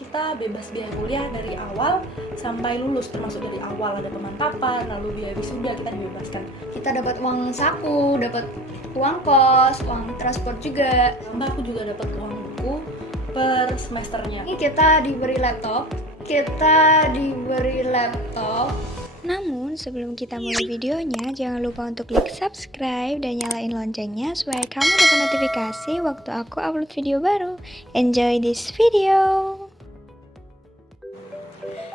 Kita bebas biaya kuliah dari awal sampai lulus, termasuk dari awal ada pemantapan, lalu biaya wisuda kita dibebaskan. Kita dapat uang saku, dapat uang kos, uang transport juga. Sampai aku juga dapat uang buku per semesternya. Ini kita diberi laptop. Namun sebelum kita mulai videonya, jangan lupa untuk klik subscribe dan nyalain loncengnya supaya kamu dapat notifikasi waktu aku upload video baru. Enjoy this video!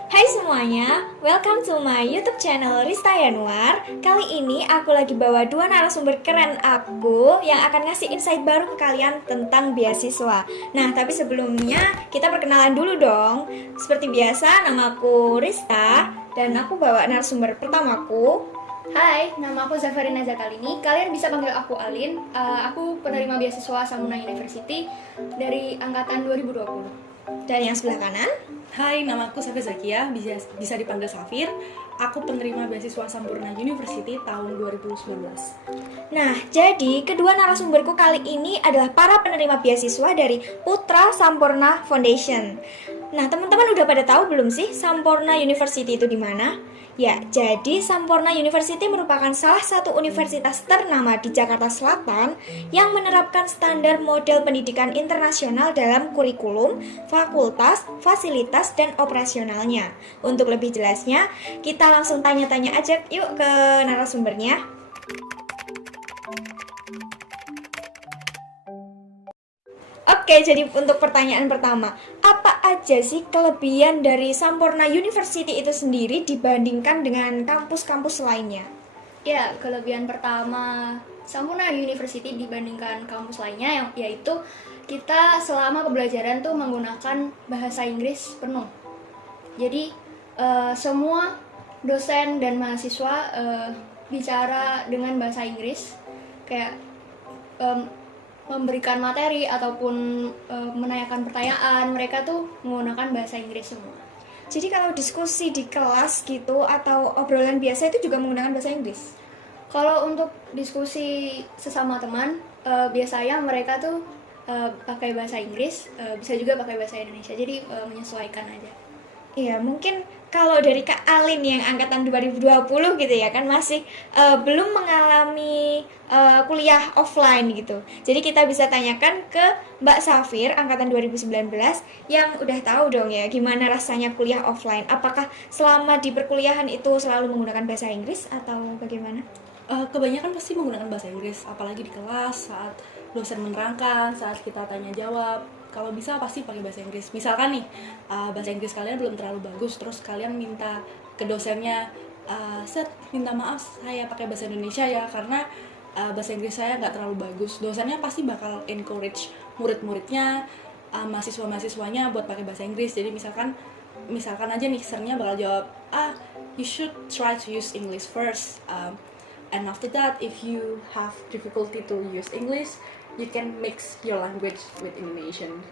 Hai semuanya, welcome to my YouTube channel Rista Yanuar. Kali ini aku lagi bawa dua narasumber keren aku yang akan ngasih insight baru ke kalian tentang beasiswa. Nah, tapi sebelumnya kita perkenalan dulu dong. Seperti biasa, namaku Rista dan aku bawa narasumber pertamaku. Hai, nama aku Zafarina Zakalini. Kalian bisa panggil aku Alin. Aku penerima beasiswa Samuna University dari angkatan 2020. Dan yang sebelah kanan, Hai, namaku Safir Zakia, bisa dipanggil Safir. Aku penerima beasiswa Sampurna University tahun 2019. Nah, jadi kedua narasumberku kali ini adalah para penerima beasiswa dari Putra Sampurna Foundation. Nah, teman-teman udah pada tahu belum sih Sampurna University itu di mana? Ya, jadi Sampurna University merupakan salah satu universitas ternama di Jakarta Selatan yang menerapkan standar model pendidikan internasional dalam kurikulum, fakultas, fasilitas, dan operasionalnya. Untuk lebih jelasnya, kita langsung tanya-tanya aja yuk ke narasumbernya. Oke, jadi untuk pertanyaan pertama, apa aja sih kelebihan dari Sampurna University itu sendiri dibandingkan dengan kampus-kampus lainnya? Ya, kelebihan pertama Samuna University dibandingkan kampus lainnya yaitu kita selama pembelajaran tuh menggunakan bahasa Inggris penuh. Jadi semua dosen dan mahasiswa bicara dengan bahasa Inggris, kayak memberikan materi ataupun menanyakan pertanyaan, mereka tuh menggunakan bahasa Inggris semua. Jadi kalau diskusi di kelas gitu atau obrolan biasa itu juga menggunakan bahasa Inggris? Kalau untuk diskusi sesama teman, biasanya mereka tuh pakai bahasa Inggris, bisa juga pakai bahasa Indonesia, jadi menyesuaikan aja. Iya, mungkin kalau dari Kak Alin yang angkatan 2020 gitu ya kan masih belum mengalami kuliah offline gitu. Jadi kita bisa tanyakan ke Mbak Safir angkatan 2019 yang udah tahu dong ya gimana rasanya kuliah offline. Apakah selama di perkuliahan itu selalu menggunakan bahasa Inggris atau bagaimana? Kebanyakan pasti menggunakan bahasa Inggris, apalagi di kelas saat dosen menerangkan, saat kita tanya jawab. Kalau bisa pasti pakai bahasa Inggris. Misalkan nih, bahasa Inggris kalian belum terlalu bagus, terus kalian minta ke dosennya, "Set, minta maaf saya pakai bahasa Indonesia ya, karena bahasa Inggris saya nggak terlalu bagus." Dosennya pasti bakal encourage murid-muridnya, mahasiswa-mahasiswanya buat pakai bahasa Inggris. Jadi misalkan aja nih, sernya bakal jawab, "You should try to use English first. And after that, if you have difficulty to use English, you can mix your language with Indonesian."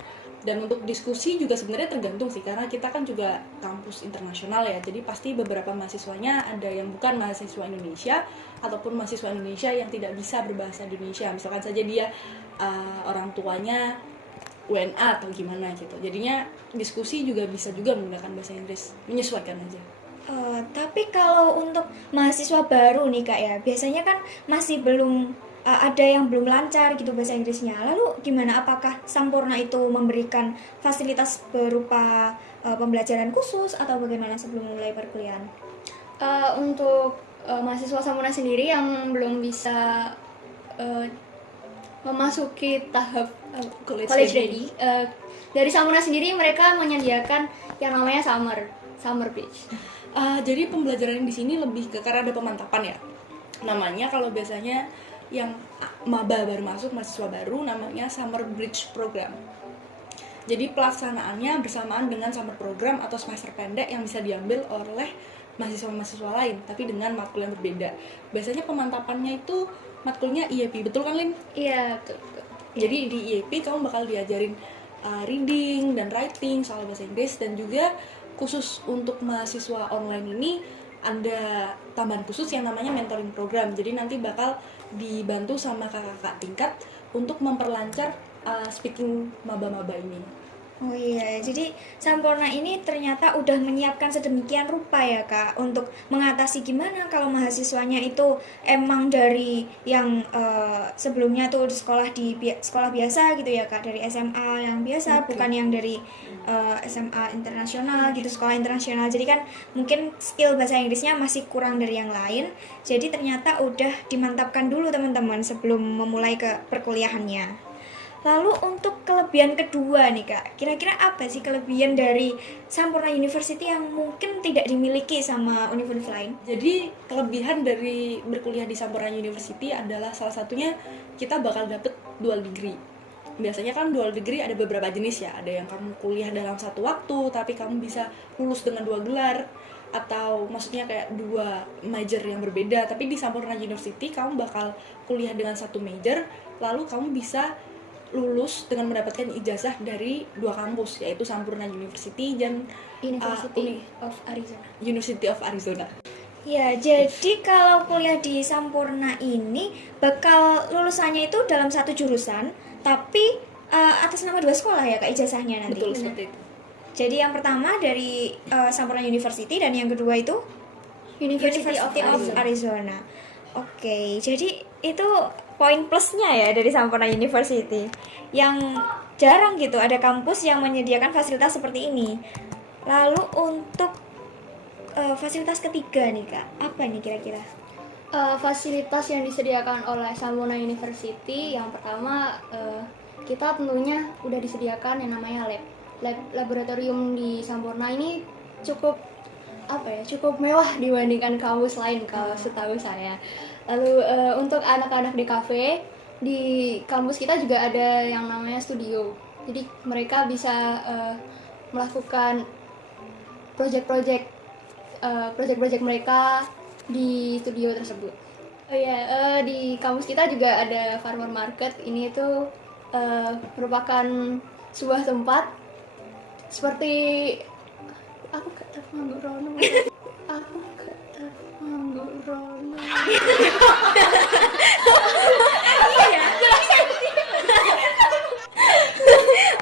Dan untuk diskusi juga sebenarnya tergantung sih, karena kita kan juga kampus internasional ya, jadi pasti beberapa mahasiswanya ada yang bukan mahasiswa Indonesia ataupun mahasiswa Indonesia yang tidak bisa berbahasa Indonesia. Misalkan saja dia orang tuanya WNA atau gimana gitu. Jadinya diskusi juga bisa juga menggunakan bahasa Inggris, menyesuaikan aja. Tapi kalau untuk mahasiswa baru nih Kak ya, biasanya kan masih belum ada yang belum lancar gitu bahasa Inggrisnya. Lalu gimana, apakah Sampurna itu memberikan fasilitas berupa pembelajaran khusus atau bagaimana sebelum mulai perkuliahan? Untuk mahasiswa Samuna sendiri yang belum bisa memasuki tahap college ready, dari Samuna sendiri mereka menyediakan yang namanya summer bridge. Jadi pembelajaran di sini lebih ke karena ada pemantapan ya. Namanya kalau biasanya yang maba baru masuk, mahasiswa baru, namanya Summer Bridge Program. Jadi pelaksanaannya bersamaan dengan summer program atau semester pendek yang bisa diambil oleh mahasiswa-mahasiswa lain, tapi dengan matkul yang berbeda. Biasanya pemantapannya itu matkulnya IEP, betul kan Lin? Iya, betul. Jadi di IEP kamu bakal diajarin reading dan writing soal bahasa Inggris, dan juga khusus untuk mahasiswa online ini ada tambahan khusus yang namanya mentoring program. Jadi nanti bakal dibantu sama kakak-kakak tingkat untuk memperlancar speaking maba-maba ini. Oh iya, jadi Sampurna ini ternyata udah menyiapkan sedemikian rupa ya Kak untuk mengatasi gimana kalau mahasiswanya itu emang dari yang sebelumnya tuh di sekolah biasa gitu ya Kak, dari SMA yang biasa, bukan yang dari SMA internasional gitu, sekolah internasional. Jadi kan mungkin skill bahasa Inggrisnya masih kurang dari yang lain. Jadi ternyata udah dimantapkan dulu teman-teman sebelum memulai ke perkuliahannya. Lalu untuk kelebihan kedua nih Kak, kira-kira apa sih kelebihan dari Sampurna University yang mungkin tidak dimiliki sama universitas lain? Jadi kelebihan dari berkuliah di Sampurna University adalah salah satunya kita bakal dapet dual degree. Biasanya kan dual degree ada beberapa jenis ya, ada yang kamu kuliah dalam satu waktu tapi kamu bisa lulus dengan 2 gelar, atau maksudnya kayak 2 major yang berbeda. Tapi di Sampurna University kamu bakal kuliah dengan 1 major, lalu kamu bisa lulus dengan mendapatkan ijazah dari 2 kampus, yaitu Sampurna University dan University of Arizona. Ya, jadi kalau kuliah di Sampurna ini bakal lulusannya itu dalam satu jurusan, tapi atas nama 2 sekolah ya Kak ijazahnya nanti. Betul, seperti itu. Jadi yang pertama dari Sampurna University dan yang kedua itu University of Arizona. Oke, jadi itu poin plusnya ya dari Sampurna University. Yang jarang gitu ada kampus yang menyediakan fasilitas seperti ini. Lalu untuk fasilitas ketiga nih Kak, apa nih kira-kira? Fasilitas yang disediakan oleh Sampurna University yang pertama, kita tentunya udah disediakan yang namanya laboratorium di Sampurna ini cukup cukup mewah dibandingkan kampus lain kalau setahu saya. Lalu untuk anak-anak DKV di kampus kita juga ada yang namanya studio. Jadi mereka bisa melakukan project-project mereka di studio tersebut. Oh ya, di kampus kita juga ada farmer market. Ini itu merupakan sebuah tempat seperti aku kata nganggur rono. Aku kata nganggur rono.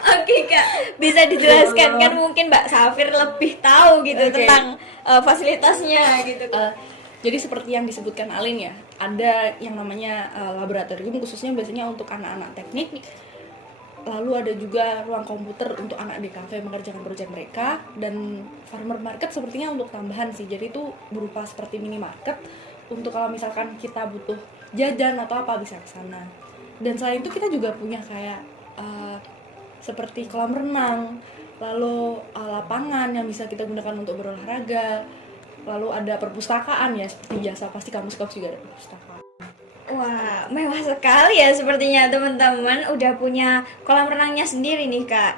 Oke Kak, bisa dijelaskan kan mungkin Mbak Safir lebih tahu gitu tentang fasilitasnya gitu. Jadi seperti yang disebutkan Alin ya, ada yang namanya laboratorium khususnya biasanya untuk anak-anak teknik. Lalu ada juga ruang komputer untuk anak DKV mengerjakan proyek mereka, dan farmer market sepertinya untuk tambahan sih. Jadi itu berupa seperti minimarket untuk kalau misalkan kita butuh jajan atau apa bisa ke sana. Dan selain itu kita juga punya kayak seperti kolam renang, lalu lapangan yang bisa kita gunakan untuk berolahraga. Lalu ada perpustakaan ya, seperti biasa pasti kampus-kampus juga ada perpustakaan. Wah, mewah sekali ya sepertinya teman-teman, udah punya kolam renangnya sendiri nih Kak.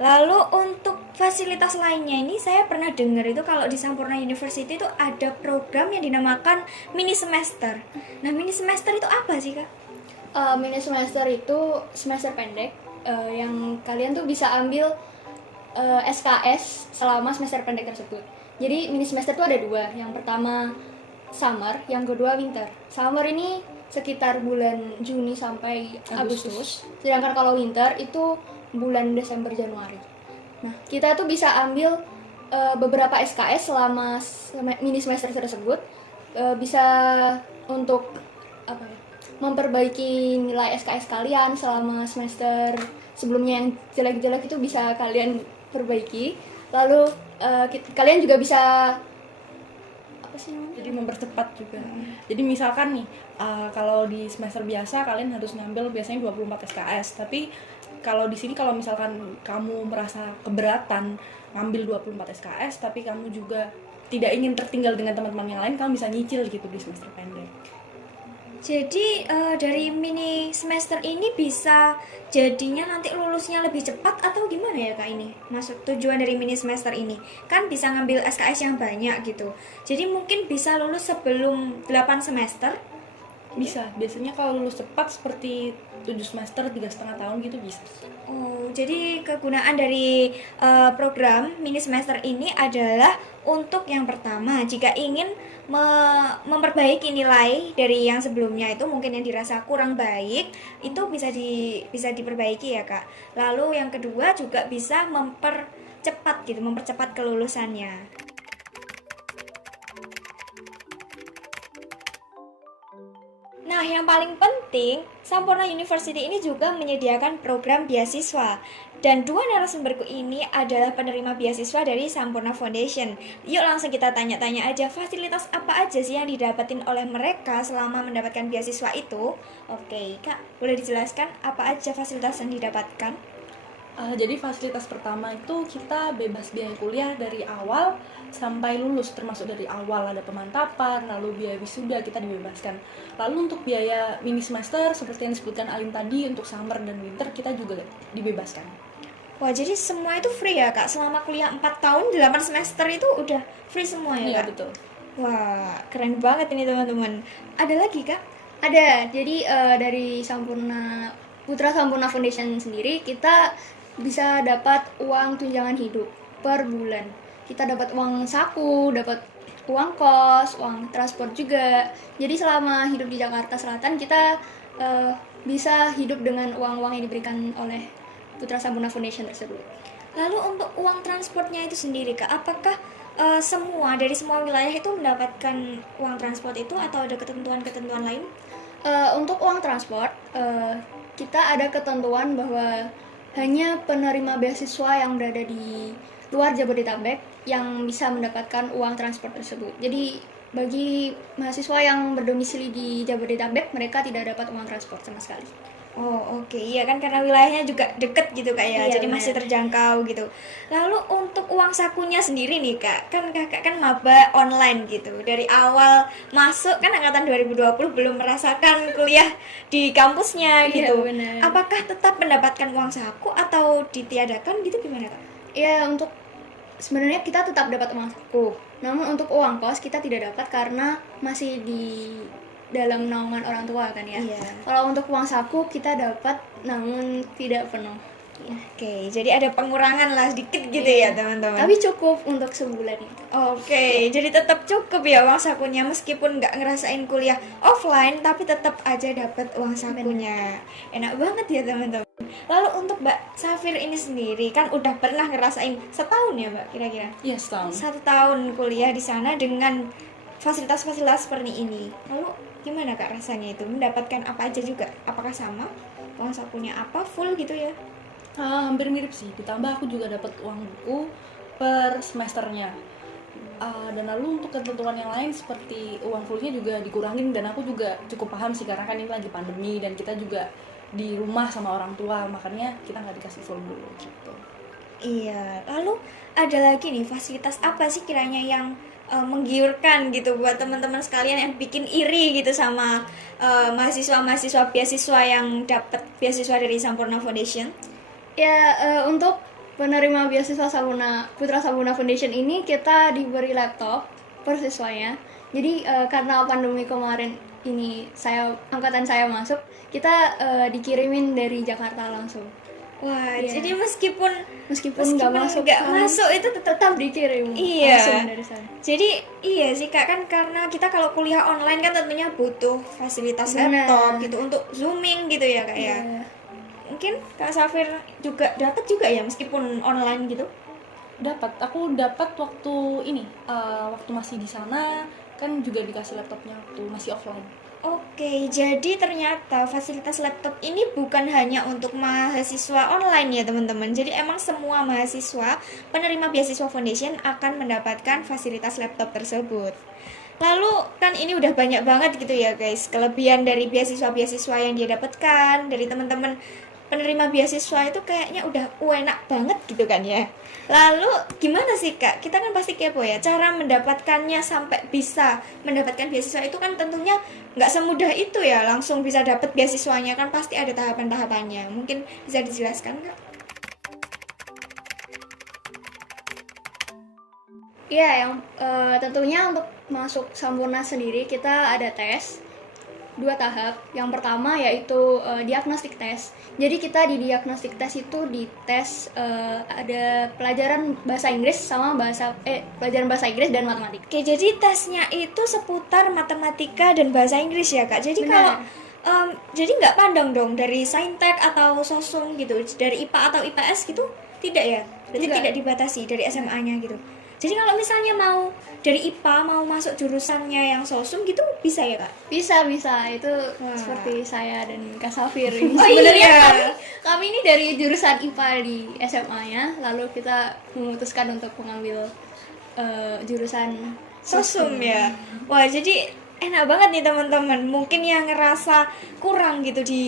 Lalu untuk fasilitas lainnya ini saya pernah dengar itu kalau di Sampurna University itu ada program yang dinamakan mini semester. Nah, mini semester itu apa sih Kak? Mini semester itu semester pendek yang kalian tuh bisa ambil SKS selama semester pendek tersebut. Jadi mini semester itu ada 2. Yang pertama summer, yang kedua winter. Summer ini sekitar bulan Juni sampai Agustus. Sedangkan kalau winter itu bulan Desember Januari. Nah, kita tuh bisa ambil beberapa SKS selama mini semester tersebut, bisa untuk memperbaiki nilai SKS kalian selama semester sebelumnya yang jelek-jelek itu bisa kalian perbaiki. Lalu kalian juga bisa jadi mempercepat juga. Jadi misalkan nih kalau di semester biasa kalian harus ngambil biasanya 24 SKS, tapi kalau di sini kalau misalkan kamu merasa keberatan ngambil 24 SKS tapi kamu juga tidak ingin tertinggal dengan teman-teman yang lain, kamu bisa nyicil gitu di semester pendek. Jadi dari mini semester ini bisa jadinya nanti lulusnya lebih cepat atau gimana ya Kak ini? Maksud tujuan dari mini semester ini kan bisa ngambil SKS yang banyak gitu. Jadi mungkin bisa lulus sebelum 8 semester. Bisa, biasanya kalau lulus cepat seperti 7 semester 3,5 tahun gitu bisa. Oh, jadi kegunaan dari program mini semester ini adalah untuk yang pertama, jika ingin memperbaiki nilai dari yang sebelumnya itu mungkin yang dirasa kurang baik, itu bisa diperbaiki ya, Kak. Lalu yang kedua juga bisa mempercepat kelulusannya. Nah, yang paling penting, Sampurna University ini juga menyediakan program beasiswa. Dan dua narasumberku ini adalah penerima beasiswa dari Sampurna Foundation. Yuk langsung kita tanya-tanya aja, fasilitas apa aja sih yang didapatin oleh mereka selama mendapatkan beasiswa itu? Oke, Kak, boleh dijelaskan apa aja fasilitas yang didapatkan? Jadi fasilitas pertama itu kita bebas biaya kuliah dari awal sampai lulus, termasuk dari awal ada pemantapan, lalu biaya wisuda kita dibebaskan. Lalu untuk biaya mini semester seperti yang disebutkan Alin tadi, untuk summer dan winter kita juga dibebaskan. Wah, jadi semua itu free ya, Kak? Selama kuliah 4 tahun, 8 semester itu udah free semua ya, Iya, Kak? betul. Wah, keren banget ini teman-teman. Ada lagi, Kak? Ada, jadi dari Putra Sampurna Foundation sendiri kita bisa dapat uang tunjangan hidup per bulan. Kita dapat uang saku, dapat uang kos, uang transport juga. Jadi selama hidup di Jakarta Selatan kita bisa hidup dengan uang-uang yang diberikan oleh Putra Sampurna Foundation tersebut. Lalu untuk uang transportnya itu sendiri, Kak, apakah dari semua wilayah itu mendapatkan uang transport itu atau ada ketentuan-ketentuan lain? Untuk uang transport, kita ada ketentuan bahwa hanya penerima beasiswa yang berada di luar Jabodetabek yang bisa mendapatkan uang transport tersebut. Jadi bagi mahasiswa yang berdomisili di Jabodetabek, mereka tidak dapat uang transport sama sekali. Oh, oke. Iya kan, karena wilayahnya juga deket gitu, Kak ya. Iya, Jadi masih benar. terjangkau gitu. Lalu untuk uang sakunya sendiri nih, Kak. Kan Kakak kan maba online gitu. Dari awal masuk kan angkatan 2020 belum merasakan kuliah di kampusnya Iya, gitu. benar. Apakah tetap mendapatkan uang saku atau ditiadakan gitu, gimana, Kak? Ya, untuk sebenarnya kita tetap dapat uang saku. Namun untuk uang kos kita tidak dapat karena masih di dalam naungan orang tua kan ya. Iya. Kalau untuk uang saku kita dapat namun tidak penuh. Oke, jadi ada pengurangan lah sedikit gitu ya, teman-teman. Tapi cukup untuk sebulan itu. Oke, jadi tetap cukup ya uang sakunya meskipun nggak ngerasain kuliah offline, tapi tetap aja dapat uang sakunya. Enak banget ya, teman-teman. Lalu untuk Mbak Safir ini sendiri kan udah pernah ngerasain setahun ya, Mbak, kira-kira? Iya, setahun. 1 tahun kuliah di sana dengan fasilitas-fasilitas seperti ini. Lalu gimana, Kak, rasanya itu? Mendapatkan apa aja juga? Apakah sama? Uang sakunya apa? Full gitu ya? Hampir mirip sih, ditambah aku juga dapat uang buku per semesternya. Dan lalu untuk ketentuan yang lain seperti uang fullnya juga dikurangin, dan aku juga cukup paham sih karena kan ini lagi pandemi dan kita juga di rumah sama orang tua, makanya kita nggak dikasih full dulu gitu. Iya, lalu ada lagi nih, fasilitas apa sih kiranya yang menggiurkan gitu buat teman-teman sekalian yang bikin iri gitu sama mahasiswa-mahasiswa beasiswa yang dapat beasiswa dari Sampurna Foundation? Ya, untuk penerima beasiswa Putra Sampurna Foundation ini kita diberi laptop per siswanya. Jadi karena pandemi kemarin ini angkatan saya masuk, kita dikirimin dari Jakarta langsung. Wah, Iya. jadi meskipun Meskipun nggak masuk itu tetap dikirim Iya. langsung dari sana. Jadi iya sih, Kak, kan karena kita kalau kuliah online kan tentunya butuh fasilitas Benar. laptop gitu untuk zooming gitu ya, Kak ya. Iya. Mungkin Kak Safir juga dapat juga ya meskipun online gitu. Aku dapat waktu ini, waktu masih di sana kan juga dikasih laptopnya waktu masih offline. Oke, jadi ternyata fasilitas laptop ini bukan hanya untuk mahasiswa online ya, teman-teman. Jadi emang semua mahasiswa penerima beasiswa foundation akan mendapatkan fasilitas laptop tersebut. Lalu kan ini udah banyak banget gitu ya, guys, kelebihan dari beasiswa-beasiswa yang dia dapatkan dari teman-teman penerima beasiswa itu kayaknya udah enak banget gitu kan ya. Lalu gimana sih, Kak? Kita kan pasti kepo ya, cara mendapatkannya sampai bisa mendapatkan beasiswa itu kan tentunya nggak semudah itu ya, langsung bisa dapat beasiswanya kan pasti ada tahapan-tahapannya. Mungkin bisa dijelaskan, Kak? Iya, yang tentunya untuk masuk Sampurna sendiri kita ada tes. 2 tahap. Yang pertama yaitu diagnostic test. Jadi kita di diagnostic test itu dites ada pelajaran bahasa Inggris sama pelajaran bahasa Inggris dan matematika. Oke, jadi tesnya itu seputar matematika dan bahasa Inggris ya kak. Jadi Benar. kalau jadi nggak pandang dong dari saintek atau sosum gitu, dari IPA atau IPS gitu, tidak ya? Berarti Enggak. tidak dibatasi dari SMA-nya gitu. Jadi kalau misalnya mau dari IPA mau masuk jurusannya yang sosum gitu bisa ya kak? Bisa itu Wah. seperti saya dan Kak Safir ini. Oh Sebenarnya iya. kami ini dari jurusan IPA di SMA-nya, lalu kita memutuskan untuk mengambil jurusan Sosum ya. Wah, jadi enak banget nih teman-teman. Mungkin yang ngerasa kurang gitu di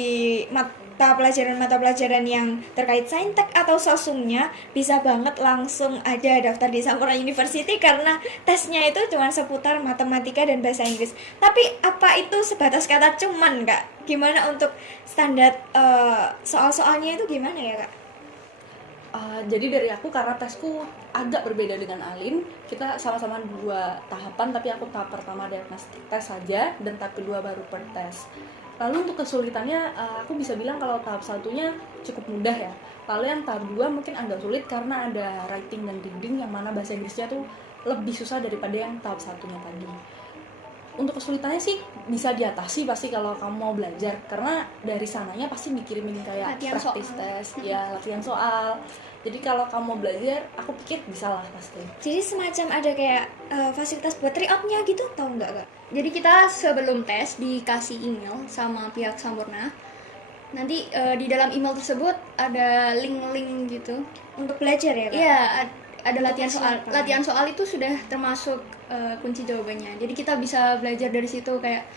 mata pelajaran yang terkait saintek atau sosumnya, bisa banget langsung ada daftar di Sampurna University karena tesnya itu cuma seputar matematika dan bahasa Inggris. Tapi apa itu sebatas kata cuman kak? Gimana untuk standar soal-soalnya itu gimana ya kak? Jadi dari aku, karena tesku agak berbeda dengan Alin, kita sama-sama 2 tahapan, tapi aku tahap pertama diagnostic test saja dan tahap kedua baru per tes. Lalu untuk kesulitannya, aku bisa bilang kalau tahap satunya cukup mudah ya. Lalu yang tahap 2 mungkin agak sulit karena ada writing dan reading yang mana bahasa Inggrisnya tuh lebih susah daripada yang tahap satunya tadi. Untuk kesulitannya sih bisa diatasi pasti kalau kamu mau belajar, karena dari sananya pasti dikirimin kayak Latihan practice soal. test, ya latihan soal. Jadi kalau kamu mau belajar, aku pikir bisa lah pasti. Jadi semacam ada kayak fasilitas buat tryout-nya gitu, tau nggak kak? Jadi kita sebelum tes dikasih email sama pihak Sampurna. Nanti di dalam email tersebut ada link-link gitu. Untuk belajar ya kak? Iya, ada Untuk latihan soal. persiapan. Latihan soal itu sudah termasuk kunci jawabannya. Jadi kita bisa belajar dari situ, kayak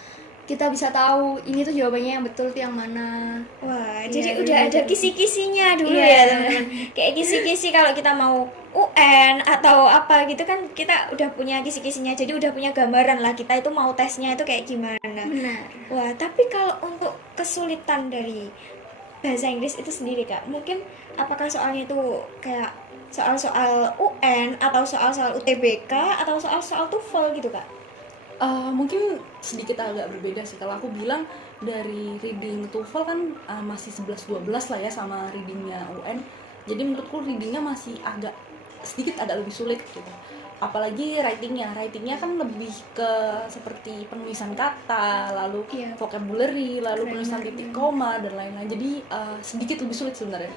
kita bisa tahu ini tuh jawabannya yang betul tuh yang mana. Wah, Iya, jadi dulu udah ada gitu. kisi-kisinya dulu Iya. ya teman-teman. Kayak kisi-kisi kalau kita mau UN atau apa gitu kan kita udah punya kisi-kisinya. Jadi udah punya gambaran lah kita itu mau tesnya itu kayak gimana. Benar. Wah, tapi kalau untuk kesulitan dari bahasa Inggris itu sendiri kak, mungkin apakah soalnya itu kayak soal-soal UN atau soal-soal UTBK atau soal-soal TOEFL gitu kak? Mungkin sedikit agak berbeda sih. Kalau aku bilang dari reading TOEFL kan masih 11-12 lah ya sama readingnya UN. Jadi menurutku readingnya masih sedikit agak lebih sulit gitu. Apalagi writingnya kan lebih ke seperti penulisan kata, lalu Iya. vocabulary, lalu penulisan Grammar, titik iya. koma dan lain-lain. Jadi sedikit lebih sulit sebenarnya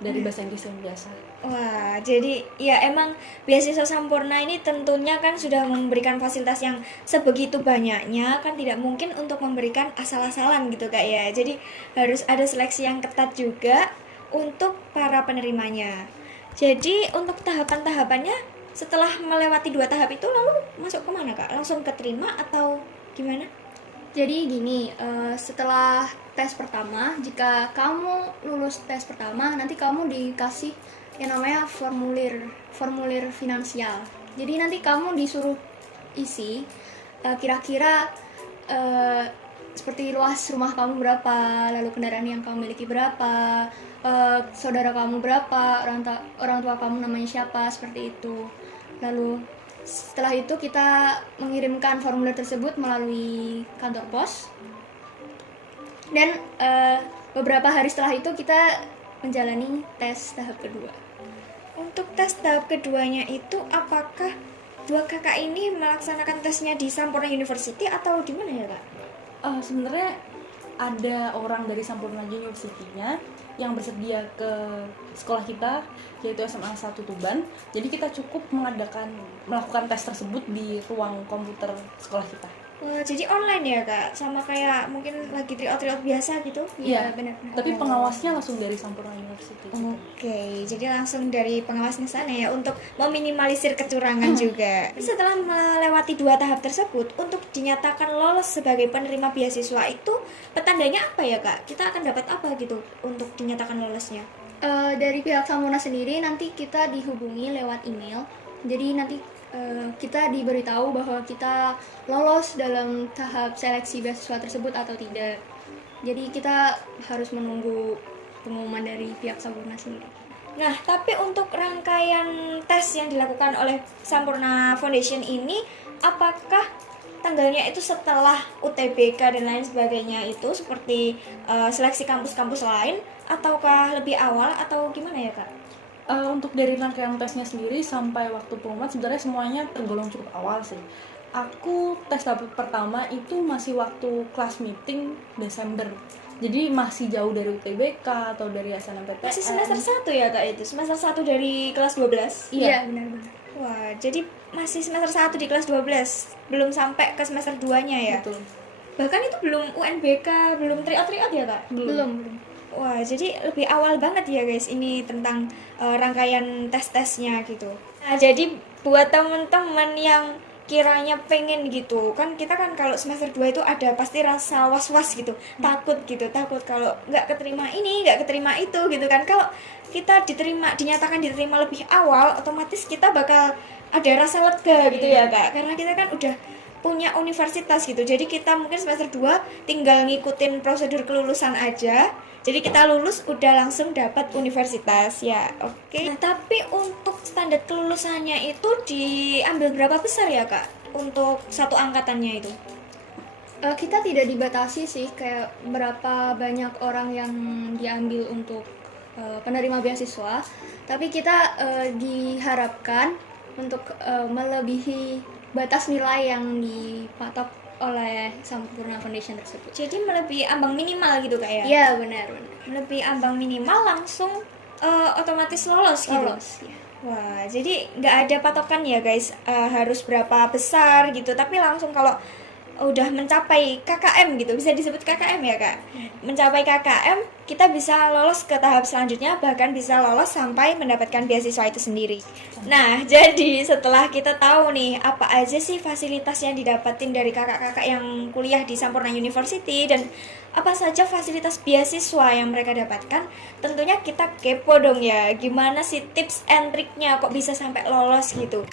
dari bahasa Inggris yang biasa. Wah, jadi ya emang beasiswa Sampurna ini tentunya kan sudah memberikan fasilitas yang sebegitu banyaknya, kan tidak mungkin untuk memberikan asal-asalan gitu kak ya. Jadi harus ada seleksi yang ketat juga untuk para penerimanya. Jadi untuk tahapan-tahapannya setelah melewati 2 tahap itu lalu masuk kemana kak? Langsung keterima atau gimana? Jadi gini, setelah tes pertama, jika kamu lulus tes pertama, nanti kamu dikasih yang namanya formulir finansial. Jadi nanti kamu disuruh isi kira-kira seperti luas rumah kamu berapa, lalu kendaraan yang kamu miliki berapa, saudara kamu berapa, orang tua kamu namanya siapa, seperti itu. Lalu setelah itu kita mengirimkan formulir tersebut melalui kantor pos, dan beberapa hari setelah itu kita menjalani tes tahap kedua. Untuk tes tahap keduanya itu apakah 2 kakak ini melaksanakan tesnya di Sampurna University atau di mana ya kak? Sebenarnya ada orang dari Sampurna University-nya yang bersedia ke sekolah kita, yaitu SMA 1 Tuban. Jadi kita cukup melakukan tes tersebut di ruang komputer sekolah kita. Wah, jadi online ya kak? Sama kayak mungkin lagi tryout biasa gitu? Iya, benar. tapi pengawasnya langsung dari Sampurna University. Oke, jadi langsung dari pengawasnya sana ya untuk meminimalisir kecurangan juga. Setelah melewati 2 tahap tersebut, untuk dinyatakan lolos sebagai penerima beasiswa itu petandanya apa ya kak? Kita akan dapat apa gitu untuk dinyatakan lolosnya? Dari pihak Sampurna sendiri nanti kita dihubungi lewat email. Jadi nanti kita diberitahu bahwa kita lolos dalam tahap seleksi beasiswa tersebut atau tidak. Jadi kita harus menunggu pengumuman dari pihak Sampurna sendiri. Nah, tapi untuk rangkaian tes yang dilakukan oleh Sampurna Foundation ini, apakah tanggalnya itu setelah UTBK dan lain sebagainya itu seperti seleksi kampus-kampus lain, ataukah lebih awal atau gimana ya Kak? Untuk dari rangkaian tesnya sendiri sampai waktu pengumuman sebenarnya semuanya tergolong cukup awal sih. Aku tes tahap pertama itu masih waktu kelas meeting Desember. Jadi masih jauh dari UTBK atau dari SNMPTN. Masih semester 1 ya Kak itu? Semester 1 dari kelas 12? Iya. benar-benar. Wah, jadi masih semester 1 di kelas 12, belum sampai ke semester 2-nya ya? Betul. Bahkan itu belum UNBK, belum tryout ya Kak? Belum. Wah, jadi lebih awal banget ya guys ini tentang rangkaian tes-tesnya gitu. Nah, jadi buat temen-temen yang kiranya pengen gitu, kan kita kan kalau semester 2 itu ada pasti rasa was-was gitu, takut kalau nggak keterima ini, nggak keterima itu gitu kan. Kalau kita dinyatakan diterima lebih awal, otomatis kita bakal ada rasa lega gitu ya Kak, karena kita kan udah punya universitas gitu. Jadi kita mungkin semester 2 tinggal ngikutin prosedur kelulusan aja. Jadi kita lulus udah langsung dapat universitas ya. Oke. Nah, tapi untuk standar kelulusannya itu diambil berapa besar ya Kak? Untuk satu angkatannya itu? Kita tidak dibatasi sih kayak berapa banyak orang yang diambil untuk penerima beasiswa, tapi kita diharapkan untuk melebihi batas nilai yang dipatok oleh Sampurna Foundation tersebut. Jadi melebihi ambang minimal gitu Kak ya? Iya, benar. Melebihi ambang minimal langsung otomatis lolos gitu? Lolos, ya. Wah, jadi nggak ada patokan ya guys, harus berapa besar gitu, tapi langsung kalau udah mencapai KKM gitu, bisa disebut KKM ya Kak? Mencapai KKM, kita bisa lolos ke tahap selanjutnya, bahkan bisa lolos sampai mendapatkan beasiswa itu sendiri. Nah, jadi setelah kita tahu nih, apa aja sih fasilitas yang didapatin dari kakak-kakak yang kuliah di Sampurna University, dan apa saja fasilitas beasiswa yang mereka dapatkan, tentunya kita kepo dong ya, gimana sih tips and triknya kok bisa sampai lolos gitu.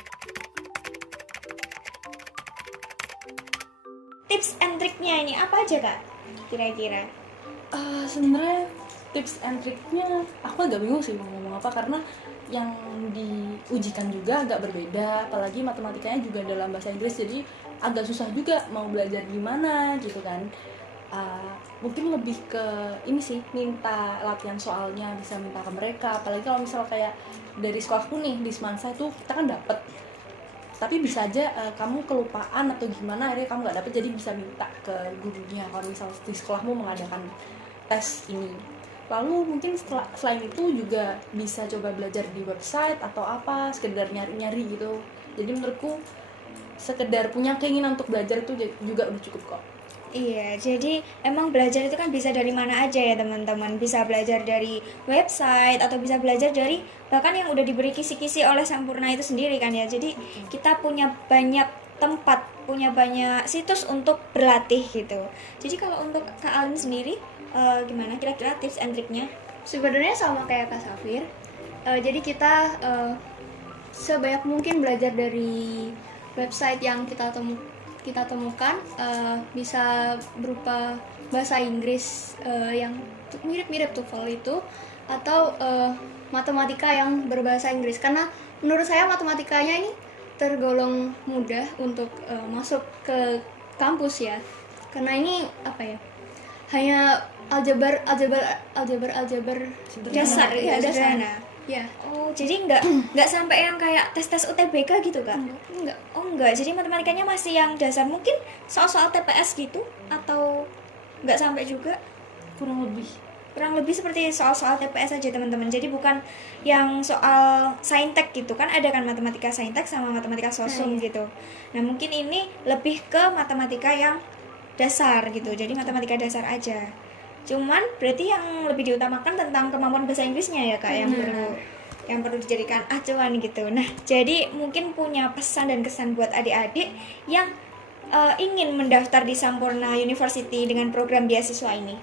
Tips and triknya ini apa aja Kak? Kira-kira? Sebenarnya tips and triknya aku agak bingung sih mau ngomong apa, karena yang diujikan juga agak berbeda, apalagi matematikanya juga dalam bahasa Inggris, jadi agak susah juga mau belajar gimana gitu kan. Mungkin lebih ke ini sih, minta latihan soalnya, bisa minta ke mereka, apalagi kalau misal kayak dari sekolahku nih di Semansa itu kita kan dapet, tapi bisa aja kamu kelupaan atau gimana akhirnya kamu nggak dapet, jadi bisa minta ke gurunya kalau misal di sekolahmu mengadakan tes ini. Lalu mungkin selain itu juga bisa coba belajar di website atau apa, sekedar nyari-nyari gitu. Jadi menurutku sekedar punya keinginan untuk belajar itu juga udah cukup kok. Iya, jadi emang belajar itu kan bisa dari mana aja ya teman-teman. Bisa belajar dari website atau bisa belajar dari bahkan yang udah diberi kisi-kisi oleh Sampurna itu sendiri kan ya. Jadi kita punya banyak tempat, punya banyak situs untuk berlatih gitu. Jadi kalau untuk Kak Alin sendiri gimana kira-kira tips and triknya? Sebenarnya sama kayak Kak Safir. Jadi kita sebanyak mungkin belajar dari website yang kita temukan, bisa berupa bahasa Inggris yang mirip-mirip TOEFL itu, atau matematika yang berbahasa Inggris, karena menurut saya matematikanya ini tergolong mudah untuk masuk ke kampus ya, karena ini apa ya, hanya aljabar Dasar ya, dasar sederhana. ya. Oh, jadi nggak sampai yang kayak tes UTBK gitu Kak? Enggak. Oh enggak, jadi matematikanya masih yang dasar, mungkin soal-soal TPS gitu, atau nggak sampai juga? Kurang lebih Seperti soal-soal TPS aja teman-teman. Jadi bukan yang soal saintek gitu kan, ada kan matematika saintek sama matematika sosum gitu. Nah mungkin ini lebih ke matematika yang dasar gitu, jadi matematika dasar aja. Cuman berarti yang lebih diutamakan tentang kemampuan bahasa Inggrisnya ya Kak, yang perlu dijadikan acuan gitu. Nah, jadi mungkin punya pesan dan kesan buat adik-adik yang ingin mendaftar di Sampurna University dengan program beasiswa ini.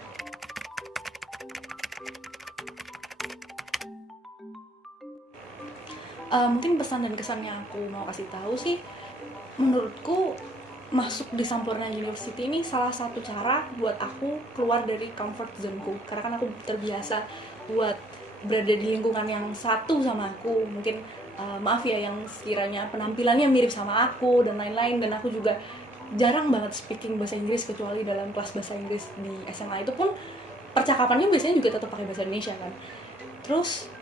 Mungkin pesan dan kesan yang aku mau kasih tahu sih, menurutku masuk di Sampurna University ini salah satu cara buat aku keluar dari comfort zone-ku, karena kan aku terbiasa buat berada di lingkungan yang satu sama aku, mungkin maaf ya yang sekiranya penampilannya mirip sama aku dan lain-lain, dan aku juga jarang banget speaking bahasa Inggris, kecuali dalam kelas bahasa Inggris di SMA. Itu pun percakapannya biasanya juga tetap pakai bahasa Indonesia kan. Terus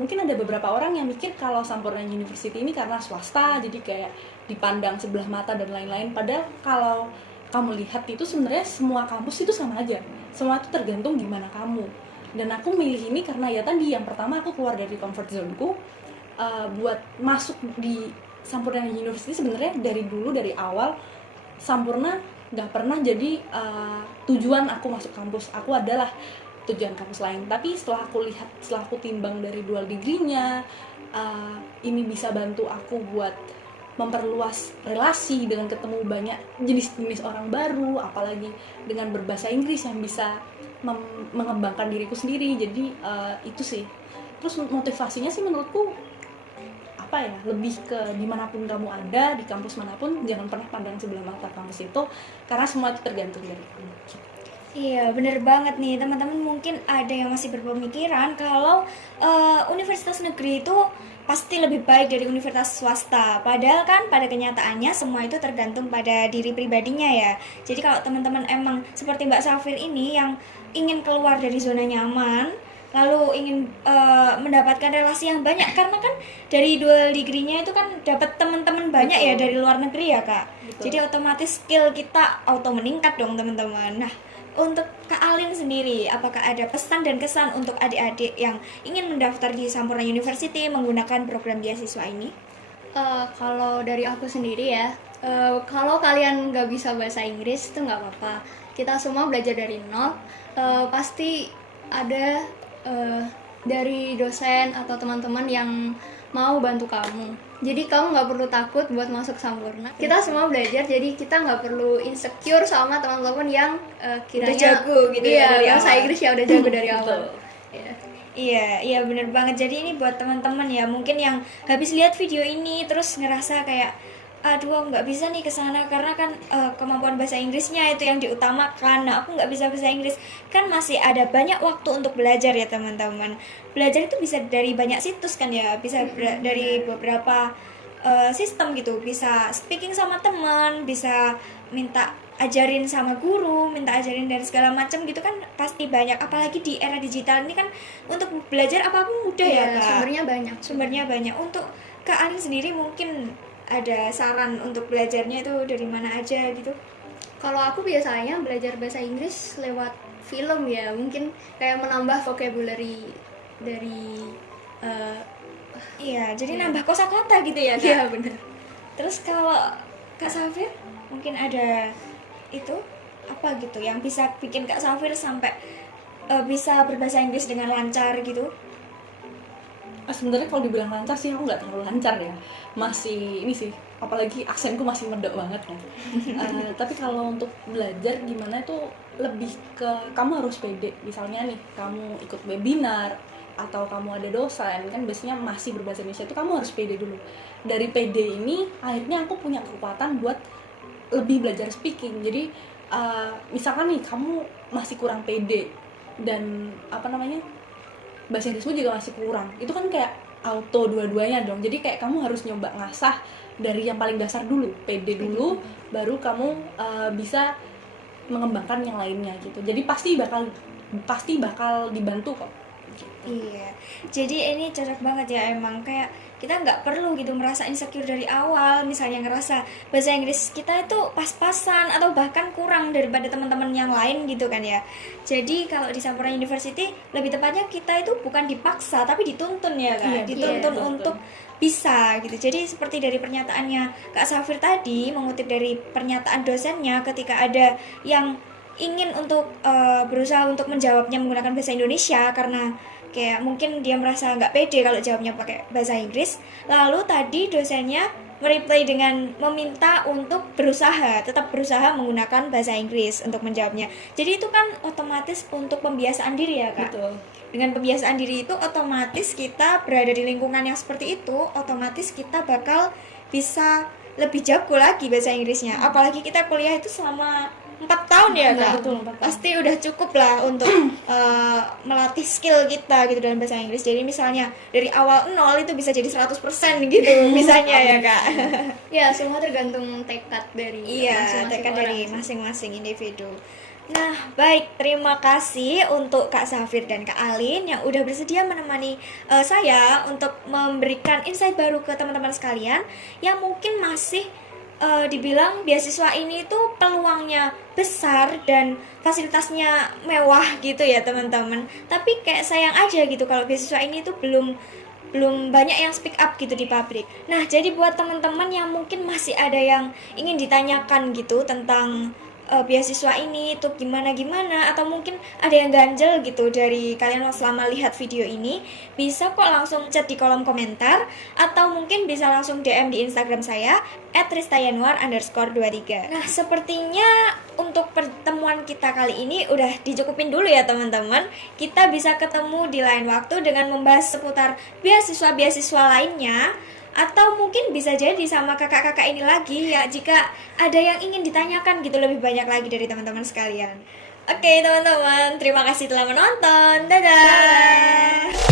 mungkin ada beberapa orang yang mikir kalau Sampurna University ini karena swasta, jadi kayak dipandang sebelah mata dan lain-lain. Padahal kalau kamu lihat itu sebenarnya semua kampus itu sama aja. Semua itu tergantung gimana kamu. Dan aku milih ini karena ya tadi, yang pertama aku keluar dari comfort zone-ku, buat masuk di Sampurna University. Sebenarnya dari awal Sampurna nggak pernah jadi tujuan aku masuk kampus. Aku adalah tujuan kampus lain. Tapi setelah aku timbang dari dual degree-nya, ini bisa bantu aku buat memperluas relasi dengan ketemu banyak jenis-jenis orang baru, apalagi dengan berbahasa Inggris yang bisa mengembangkan diriku sendiri. Jadi itu sih. Terus motivasinya sih menurutku apa ya, lebih ke dimanapun kamu ada, di kampus manapun, jangan pernah pandang sebelah mata kampus itu, karena semua itu tergantung dari kamu. Iya, bener banget nih teman-teman. Mungkin ada yang masih berpemikiran kalau universitas negeri itu pasti lebih baik dari universitas swasta. Padahal kan pada kenyataannya semua itu tergantung pada diri pribadinya ya. Jadi kalau teman-teman emang seperti Mbak Safir ini yang ingin keluar dari zona nyaman, lalu ingin mendapatkan relasi yang banyak, karena kan dari dual degree-nya itu kan dapat teman-teman banyak ya dari luar negeri ya Kak. Betul. Jadi otomatis skill kita auto meningkat dong teman-teman. Nah, untuk Kak Alin sendiri, apakah ada pesan dan kesan untuk adik-adik yang ingin mendaftar di Sampurna University menggunakan program beasiswa ini? Kalau dari aku sendiri ya, kalau kalian nggak bisa bahasa Inggris itu nggak apa-apa. Kita semua belajar dari nol. Pasti ada dari dosen atau teman-teman yang mau bantu kamu. Jadi kamu nggak perlu takut buat masuk Sampurna. Kita semua belajar, jadi kita nggak perlu insecure sama teman-teman yang kiranya Udah jago gitu ya dari bahasa awal. Inggris ya udah jago dari awal. Ya. Iya bener banget. Jadi ini buat teman-teman ya, mungkin yang habis lihat video ini terus ngerasa kayak aduh aku nggak bisa nih kesana karena kan kemampuan bahasa Inggrisnya itu yang diutamakan. Nah aku nggak bisa bahasa Inggris, kan masih ada banyak waktu untuk belajar ya teman-teman. Belajar itu bisa dari banyak situs kan ya, bisa dari beberapa sistem gitu, bisa speaking sama teman, bisa minta ajarin sama guru, minta ajarin dari segala macam gitu kan, pasti banyak. Apalagi di era digital ini kan untuk belajar apapun mudah ya Kak. Sumbernya banyak. Untuk Kak Alin sendiri mungkin ada saran untuk belajarnya itu dari mana aja gitu? Kalau aku biasanya belajar bahasa Inggris lewat film ya, mungkin kayak menambah vocabulary dari Iya, jadi nambah kosakata gitu ya Kak? Iya benar. Terus kalau Kak Safir mungkin ada itu apa gitu yang bisa bikin Kak Safir sampai bisa berbahasa Inggris dengan lancar gitu? Sebenarnya kalau dibilang lancar sih aku nggak terlalu lancar ya, masih ini sih, apalagi aksenku masih medok banget kan. Tapi kalau untuk belajar gimana itu lebih ke kamu harus pede. Misalnya nih kamu ikut webinar atau kamu ada dosen kan biasanya masih berbahasa Indonesia, itu kamu harus pede dulu. Dari pede ini akhirnya aku punya kekuatan buat lebih belajar speaking. Jadi misalkan nih kamu masih kurang pede dan bahasa Inggrismu juga masih kurang, itu kan kayak auto dua-duanya dong. Jadi kayak kamu harus nyoba ngasah dari yang paling dasar dulu, pede dulu, baru kamu bisa mengembangkan yang lainnya gitu. Jadi pasti bakal dibantu kok. Iya, jadi ini cocok banget ya emang, kayak kita nggak perlu gitu merasa insecure dari awal. Misalnya ngerasa bahasa Inggris kita itu pas-pasan atau bahkan kurang daripada teman-teman yang lain gitu kan ya. Jadi kalau di Sampurna University lebih tepatnya kita itu bukan dipaksa tapi dituntun ya Kak, dituntun untuk bisa gitu. Jadi seperti dari pernyataannya Kak Safir tadi, mengutip dari pernyataan dosennya, ketika ada yang ingin untuk berusaha untuk menjawabnya menggunakan bahasa Indonesia karena kayak mungkin dia merasa nggak pede kalau jawabnya pakai bahasa Inggris, lalu tadi dosennya mereply dengan meminta untuk tetap berusaha menggunakan bahasa Inggris untuk menjawabnya. Jadi itu kan otomatis untuk pembiasaan diri ya Kak. Betul. Dengan pembiasaan diri itu otomatis kita berada di lingkungan yang seperti itu, otomatis kita bakal bisa lebih jago lagi bahasa Inggrisnya. Apalagi kita kuliah itu selama 4 tahun ya Nah, Kak? betul, 4 tahun. Pasti udah cukup lah untuk melatih skill kita gitu dalam bahasa Inggris. Jadi misalnya dari awal 0 itu bisa jadi 100% gitu misalnya ya Kak. Ya, semua tergantung tekad dari Iya, masing-masing tekad orang dari sih. masing-masing individu. Nah, baik, terima kasih untuk Kak Zafir dan Kak Alin yang udah bersedia menemani saya untuk memberikan insight baru ke teman-teman sekalian yang mungkin masih dibilang beasiswa ini tuh peluangnya besar dan fasilitasnya mewah gitu ya teman-teman. Tapi kayak sayang aja gitu kalau beasiswa ini tuh belum banyak yang speak up gitu di publik. Nah, jadi buat teman-teman yang mungkin masih ada yang ingin ditanyakan gitu tentang beasiswa ini tuh gimana atau mungkin ada yang ganjel gitu dari kalian selama lihat video ini, bisa kok langsung chat di kolom komentar atau mungkin bisa langsung DM di Instagram saya @ristayanwar_23. Nah, sepertinya untuk pertemuan kita kali ini udah dicukupin dulu ya teman-teman. Kita bisa ketemu di lain waktu dengan membahas seputar beasiswa-beasiswa lainnya, atau mungkin bisa jadi sama kakak-kakak ini lagi ya jika ada yang ingin ditanyakan gitu lebih banyak lagi dari teman-teman sekalian. Oke teman-teman, terima kasih telah menonton. Dadah.